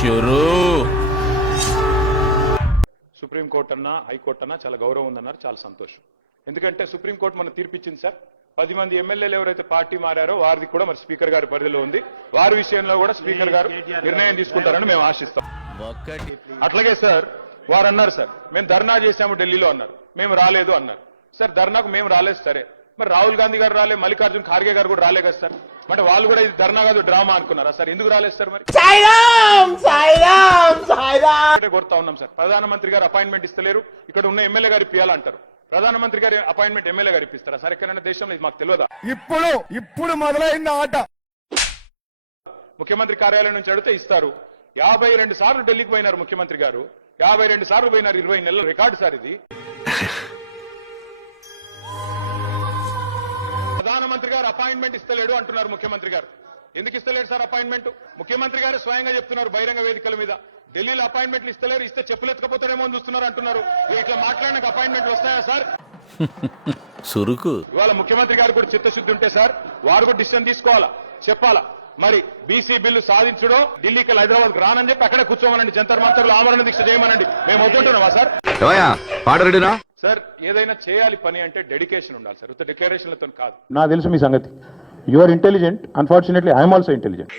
షురూ. సుప్రీంకోర్టు అన్నా హైకోర్టు అన్నా చాలా గౌరవం ఉందన్నారు, చాలా సంతోషం. ఎందుకంటే సుప్రీంకోర్టు మన తీర్పిచ్చింది సార్. 10 మంది ఎమ్మెల్యేలు ఎవరైతే పార్టీ మారారో వారిది కూడా మరి స్పీకర్ గారి పరిధిలో ఉంది. వారి విషయంలో కూడా స్పీకర్ గారు నిర్ణయం తీసుకుంటారని మేము ఆశిస్తాం. అట్లాగే సార్ వారు అన్నారు సార్ మేము ధర్నా చేశాము ఢిల్లీలో అన్నారు, మేము రాలేదు అన్నారు. సార్ ధర్నాకు మేము రాలేదు సరే, మరి రాహుల్ గాంధీ గారు రాలే, మల్లికార్జున్ ఖార్గే గారు కూడా రాలే కదా సార్. అంటే వాళ్ళు కూడా ఇది ధర్నా కాదు డ్రామా అనుకున్నారా సార్? ఎందుకు రాలేదు సార్? మరి కోరుతా ఉన్నాం సార్, ప్రధానమంత్రి గారు అపాయింట్మెంట్ ఇస్తలేరు, ఇక్కడ ఉన్న ఎమ్మెల్యే గారు ఇప్పియాలంటారు. ప్రధానమంత్రి గారి అపాయింట్మెంట్ ఎమ్మెల్యే గారు ఇప్పిస్తారా సార్? ఎక్కడైనా దేశంలో ఇది మాకు తెలియదా? ఇప్పుడు మొదలైంది ఆట. ముఖ్యమంత్రి కార్యాలయం నుంచి అడిగితే ఇస్తారు. 52 సార్లు ఢిల్లీకి పోయినారు ముఖ్యమంత్రి గారు, 52 సార్లు పోయినారు. 20 నెలల రికార్డు సార్ ఇది. ప్రధానమంత్రి గారు అపాయింట్మెంట్ ఇస్తలేడు అంటున్నారు ముఖ్యమంత్రి గారు. ఎందుకు ఇస్తలేడు సార్ అపాయింట్మెంట్? ముఖ్యమంత్రి గారు స్వయంగా చెప్తున్నారు బహిరంగ వేదికల మీద, ఢిల్లీలో అపాయింట్మెంట్లు ఇస్తలేరు, ఇస్తే చెప్పులు ఎత్తుకపోతారేమో అని చూస్తున్నారు అంటున్నారు. ఇట్లా మాట్లాడిన అపాయింట్మెంట్లు వస్తాయా సార్? సురుకు. ఇవాళ ముఖ్యమంత్రి గారు కూడా చిత్తశుద్ధి ఉంటే సార్ వారు కూడా డిసిషన్ తీసుకోవాలా, చెప్పాలా. మరి బీసీ బిల్లు సాధించడో ఢిల్లీకి హైదరాబాద్ రానని చెప్పి అక్కడే కూర్చోమనండి, జంతర్ మంతర్లో ఆమరణ దీక్ష చేయమనండి. మేము వద్దుంటున్నామా సార్? సార్ ఏదైనా చేయాలి పని అంటే డెడికేషన్ ఉండాలి సార్, ఉత్త డిక్లరేషన్లతో కాదు. నాకు తెలుసు మీ సంగతి. You are intelligent, unfortunately I'm also intelligent.